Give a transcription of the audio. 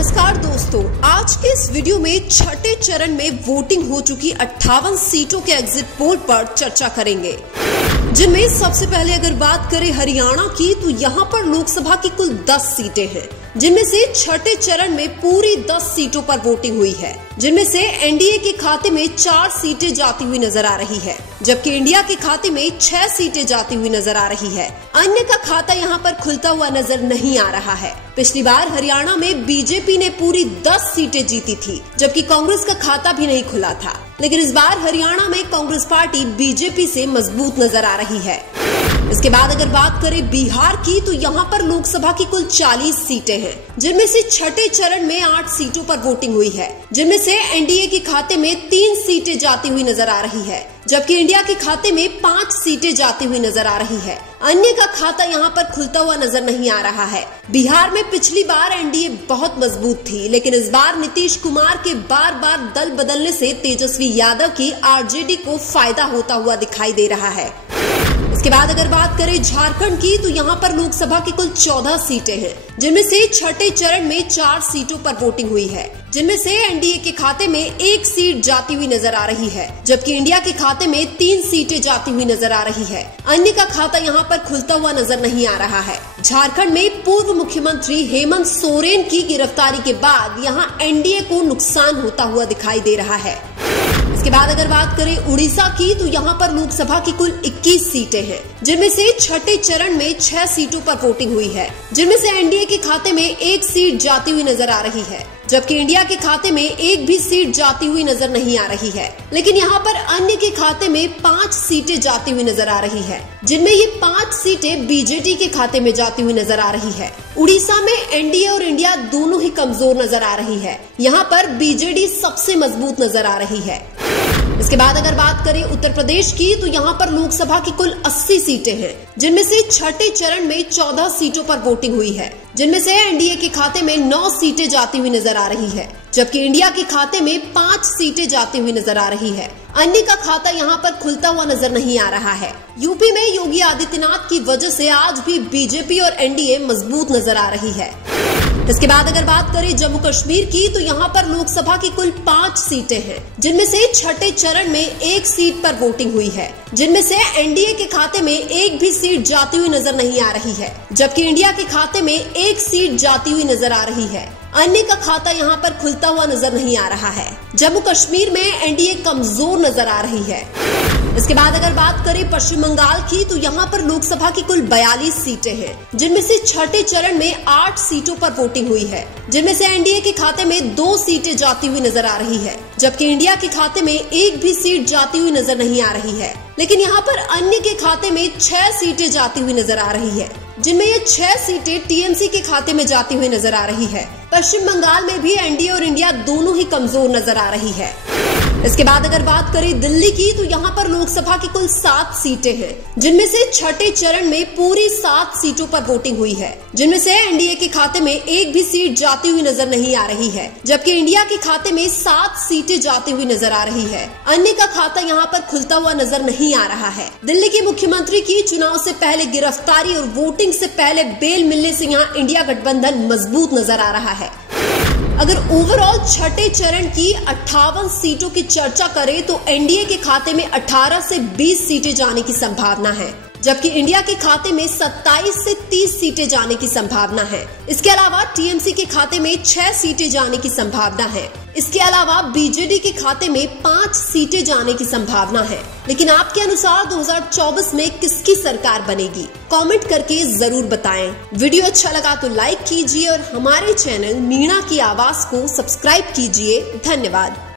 नमस्कार दोस्तों, आज के इस वीडियो में छठे चरण में वोटिंग हो चुकी 58 सीटों के एग्जिट पोल पर चर्चा करेंगे, जिनमें सबसे पहले अगर बात करें हरियाणा की तो यहाँ पर लोकसभा की कुल 10 सीटें हैं, जिनमें से छठे चरण में पूरी 10 सीटों पर वोटिंग हुई है, जिनमें से एनडीए के खाते में 4 सीटें जाती हुई नजर आ रही है, जबकि इंडिया के खाते में 6 सीटें जाती हुई नजर आ रही है। अन्य का खाता यहाँ पर खुलता हुआ नजर नहीं आ रहा है। पिछली बार हरियाणा में बीजेपी ने पूरी 10 सीटें जीती थी, जबकि कांग्रेस का खाता भी नहीं खुला था, लेकिन इस बार हरियाणा में कांग्रेस पार्टी बीजेपी से मजबूत नजर आ रही है। इसके बाद अगर बात करें बिहार की तो यहाँ पर लोकसभा की कुल 40 सीटें हैं, जिनमें से छठे चरण में 8 सीटों पर वोटिंग हुई है, जिनमें से एनडीए के खाते में 3 सीटें जाती हुई नजर आ रही है, जबकि इंडिया के खाते में 5 सीटें जाती हुई नजर आ रही है। अन्य का खाता यहाँ पर खुलता हुआ नजर नहीं आ रहा है। बिहार में पिछली बार एनडीए बहुत मजबूत थी, लेकिन इस बार नीतीश कुमार के बार बार दल बदलने से तेजस्वी यादव की आरजेडी को फायदा होता हुआ दिखाई दे रहा है। इसके बाद अगर बात करें झारखंड की तो यहाँ पर लोकसभा की कुल 14 सीटें हैं, जिनमें से छठे चरण में 4 सीटों पर वोटिंग हुई है, जिनमें से एनडीए के खाते में 1 सीट जाती हुई नजर आ रही है, जबकि इंडिया के खाते में 3 सीटें जाती हुई नजर आ रही है। अन्य का खाता यहाँ पर खुलता हुआ नजर नहीं आ रहा है। झारखंड में पूर्व मुख्यमंत्री हेमंत सोरेन की गिरफ्तारी के बाद यहाँ एनडीए को नुकसान होता हुआ दिखाई दे रहा है। इसके बाद अगर बात करें उड़ीसा की तो यहाँ पर लोकसभा की कुल 21 सीटें हैं, जिनमें से छठे चरण में 6 सीटों पर वोटिंग हुई है, जिनमें से एनडीए के खाते में 1 सीट जाती हुई नजर आ रही है, जबकि इंडिया के खाते में 1 भी सीट जाती हुई नजर नहीं आ रही है। लेकिन यहाँ पर अन्य के खाते में 5 सीटें जाती हुई नजर आ रही है, जिनमें ये 5 सीटें बीजेडी के खाते में जाती हुई नजर आ रही है। उड़ीसा में एनडीए और इंडिया दोनों ही कमजोर नजर आ रही है। यहाँ पर बीजेडी सबसे मजबूत नजर आ रही है। इसके बाद अगर बात करें उत्तर प्रदेश की तो यहाँ पर लोकसभा की कुल 80 सीटें हैं, जिनमें से छठे चरण में 14 सीटों पर वोटिंग हुई है, जिनमें से एनडीए के खाते में 9 सीटें जाती हुई नजर आ रही है, जबकि इंडिया के खाते में 5 सीटें जाती हुई नजर आ रही है। अन्य का खाता यहाँ पर खुलता हुआ नजर नहीं आ रहा है। यूपी में योगी आदित्यनाथ की वजह से आज भी बीजेपी और एनडीए मजबूत नजर आ रही है। इसके बाद अगर बात करें जम्मू कश्मीर की तो यहाँ पर लोकसभा की कुल 5 सीटें हैं, जिनमें से छठे चरण में 1 सीट पर वोटिंग हुई है, जिनमें से एनडीए के खाते में 1 भी सीट जाती हुई नजर नहीं आ रही है, जबकि इंडिया के खाते में 1 सीट जाती हुई नजर आ रही है। अन्य का खाता यहाँ पर खुलता हुआ नजर नहीं आ रहा है। जम्मू कश्मीर में एनडीए कमजोर नजर आ रही है। इसके बाद अगर बात करें पश्चिम बंगाल की तो यहाँ पर लोकसभा की कुल 42 सीटें हैं, जिनमें से छठे चरण में 8 सीटों पर वोटिंग हुई है, जिनमें से एनडीए के खाते में 2 सीटें जाती हुई नजर आ रही है, जबकि इंडिया के खाते में 1 भी सीट जाती हुई नजर नहीं आ रही है। लेकिन यहाँ पर अन्य के खाते में 6 सीटें जाती हुई नजर आ रही है, जिनमें ये 6 सीटें टीएमसी के खाते में जाती हुई नजर आ रही है। पश्चिम बंगाल में भी एनडीए और इंडिया दोनों ही कमजोर नजर आ रही है। इसके बाद अगर बात करें दिल्ली की तो यहाँ पर लोकसभा की कुल 7 सीटें हैं, जिनमें से छठे चरण में पूरी 7 सीटों पर वोटिंग हुई है, जिनमें से एनडीए के खाते में 1 भी सीट जाती हुई नजर नहीं आ रही है, जबकि इंडिया के खाते में 7 सीटें जाती हुई नजर आ रही है। अन्य का खाता यहाँ पर खुलता हुआ नजर नहीं आ रहा है। दिल्ली के मुख्यमंत्री की चुनाव से पहले गिरफ्तारी और वोटिंग से पहले बेल मिलने से यहाँ इंडिया गठबंधन मजबूत नजर आ रहा है। अगर ओवरऑल छठे चरण की 58 सीटों की चर्चा करें तो एनडीए के खाते में 18 से 20 सीटें जाने की संभावना है, जबकि इंडिया के खाते में 27 से 30 सीटें जाने की संभावना है। इसके अलावा टीएमसी के खाते में 6 सीटें जाने की संभावना है। इसके अलावा बीजेडी के खाते में 5 सीटें जाने की संभावना है। लेकिन आपके अनुसार 2024 में किसकी सरकार बनेगी? कमेंट करके जरूर बताएं। वीडियो अच्छा लगा तो लाइक कीजिए और हमारे चैनल मीणा की आवाज को सब्सक्राइब कीजिए। धन्यवाद।